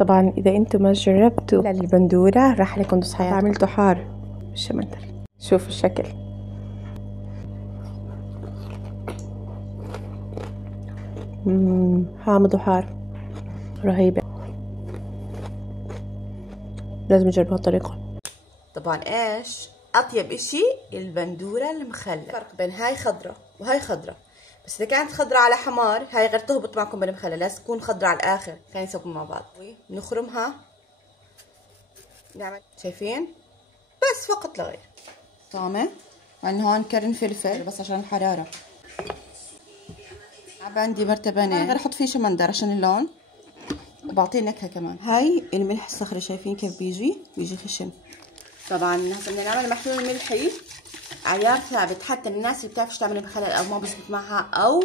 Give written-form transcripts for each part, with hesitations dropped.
طبعا اذا انتم ما جربتوا البندوره راح لكم نص حياتكم. عملته حار بالشمندر، شوفوا الشكل. حامض وحار، رهيبه، لازم تجربوا هالطريقه. طبعا ايش اطيب اشي؟ البندوره المخلل. فرق بين هاي خضره وهاي خضره، بس اذا كانت خضره على حمار هاي غير تهبط معكم بالمخلل، لازم تكون خضره على الاخر. خلينا نسويهم مع بعض. نخرمها، نعمل شايفين بس فقط لا غير. طامه، عندنا هون كرن فلفل بس عشان الحراره. عندي مرتبانين غير احط فيه شمندر عشان اللون وبعطيه نكهه كمان. هاي الملح الصخري، شايفين كيف بيجي خشن. طبعا هسه بدنا نعمل محلول الملحي عيار ثابت، حتى الناس اللي بتعرفش تعمل مخلل او ما بزبط معها او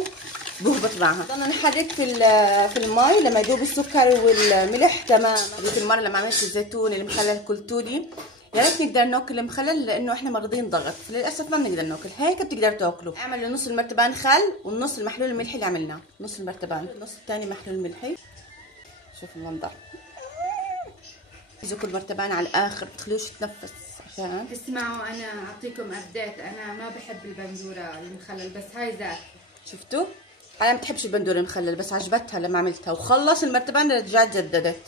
بهبط معها. ضلنا نحرك في المي لما يذوب السكر والملح تمام. هذيك المره لما عملت الزيتون المخلل قلتوا لي يا ريت نقدر ناكل المخلل لانه احنا مريضين ضغط، للاسف ما بنقدر ناكل. هيك بتقدروا تاكلوا. اعملوا نص المرتبان خل والنص المحلول الملحي اللي عملناه، نص المرتبان النص الثاني محلول ملحي. شوفوا المنظر، كل مرتبان على الاخر تخلوش تنفس. عشان اسمعوا انا اعطيكم ابديت، انا ما بحب البندوره المخلل بس هاي ذات. شفتوا؟ انا ما بتحبش البندوره المخلل بس عجبتها لما عملتها وخلص المرتبان رجعت جددت.